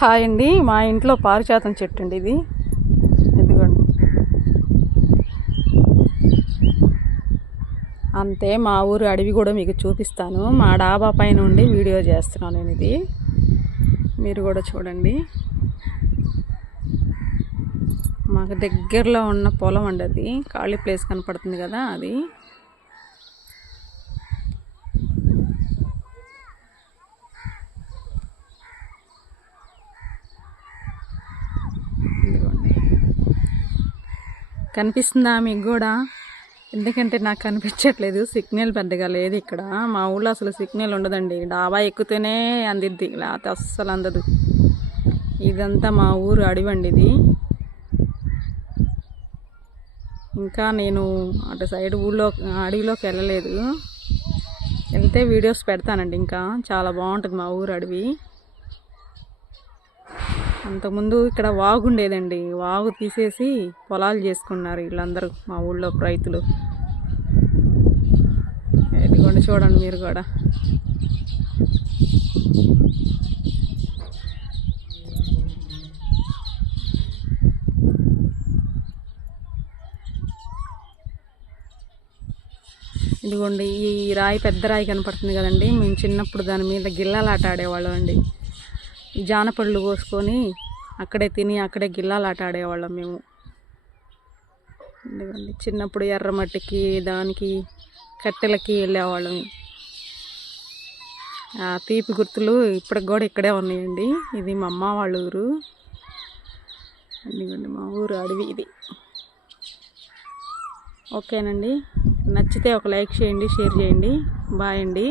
Hi అండి, మా ఇంట్లో పారిజాతం చెట్టు అండి ఇది. ఇదిగోండి, అంతే. మా ఊరు అడవి కూడా మీకు చూపిస్తాను. మా డాబా పైన ఉండి వీడియో చేస్తున్నాను నేను. ఇది మీరు కూడా చూడండి. మాకు దగ్గరలో ఉన్న పొలం అండి అది. ఖాళీ ప్లేస్ కనపడుతుంది కదా, అది. కనిపిస్తుందా మీకు కూడా? ఎందుకంటే నాకు కనిపించట్లేదు, సిగ్నల్ పెద్దగా లేదు ఇక్కడ. మా ఊళ్ళో అసలు సిగ్నల్ ఉండదండి. డాబా ఎక్కుతేనే అందిద్ది, లేకపోతే అస్సలు అందదు. ఇదంతా మా ఊరు అడవండి ఇది. ఇంకా నేను అటు సైడ్ ఊళ్ళో అడవిలోకి వెళ్ళలేదు. వెళ్తే వీడియోస్ పెడతానండి. ఇంకా చాలా బాగుంటుంది మా ఊరు అడవి. అంతకుముందు ఇక్కడ వాగు ఉండేదండి. వాగు తీసేసి పొలాలు చేసుకున్నారు వీళ్ళందరూ, మా ఊళ్ళో రైతులు. ఇదిగోండి, చూడండి మీరు కూడా. ఇదిగోండి, ఈ రాయి పెద్ద రాయి కనపడుతుంది కదండి. మేము చిన్నప్పుడు దాని మీద గిల్లాలాట ఆడేవాళ్ళం అండి. జానపళ్ళు కోసుకొని అక్కడే తిని అక్కడే గిల్లాలాట ఆడేవాళ్ళం మేము. ఎందుకండి, చిన్నప్పుడు ఎర్రమట్టికి దానికి కట్టెలకి వెళ్ళేవాళ్ళం. ఆ తీపి గుర్తులు ఇప్పటికి కూడా ఇక్కడే ఉన్నాయండి. ఇది మా అమ్మ వాళ్ళ ఊరు. ఎందుకండి, మా ఊరు అడవి ఇది. ఓకేనండి, నచ్చితే ఒక లైక్ చేయండి, షేర్ చేయండి. బాయ్ అండి.